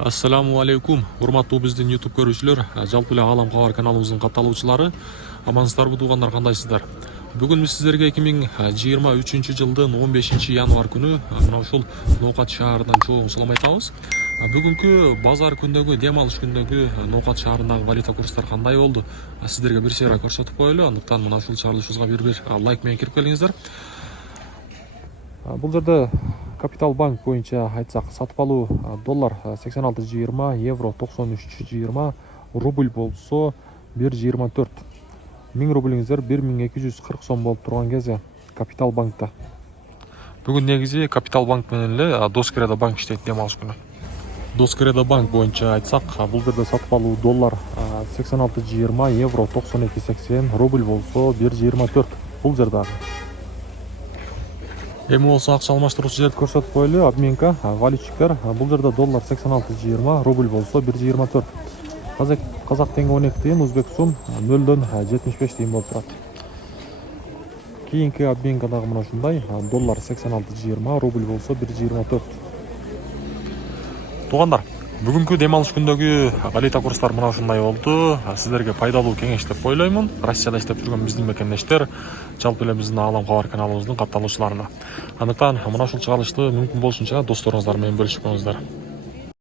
Ассаламу алейкум, урматтуу биздин YouTube көрүүчүлөр, жалпы эле Аалам кабар каналыбыздын катталуучулары. Амансыздарбы туугандар, кандайсыздар? Бүгүн биз сиздерге 2023-жылдын 15-январ күнү мына ушул Ноокат шаарынан чогуу салам айтабыз. Бүгүнкү базар күндөгү, дем алыш күндөгү Ноокат шаарындагы валюта курстары кандай болду? Сиздерге бир сыйра көрсөтүп коелу. Андыктан мына ушул чыгарылышыбызга бир лайк менен кирип келиңиздер. Бул жерде Капитал банк боюнча айтсак сатып алуу доллар 86,20, евро 93,20, рубль болсо 1,24. 1000 рублиңиздер 1240 сом болуп турган кезде Капитал банкта. Бүгүн негизи Капитал банк менен эле Доскреда банк иштейт дем алыш күнү. Доскреда банк боюнча айтсак, бул жерде сатып алуу доллар 86,20, евро 92,80, рубль болсо 1,24. Бул жерде эми болсо акча алмаштыруучу жерди көрсөтүп коелу. Обменка, валютчиктер. Бул жерде доллар 86,20, рубль болсо 1,24. Казак теңге 12 тыйын, өзбек сум 0дон 75 тыйын болуп турат. Кийинки обменка дагы мына ушундай. Доллар 86,20, рубль болсо 1,24. Туугандар, бүгүнкү дем алыш күндөгү валюта курстары мына ушундай болду. Сиздерге пайдалуу кеңеш деп ойлоймун. Россияда иштеп жүргөн биздин мекендештер, жалпы эле биздин Аалам кабар каналыбыздын катталуучуларына. Андыктан мына ушул чыгарылышты мүмкүн болушунча досторуңуздар менен бөлүшүп коңуздар.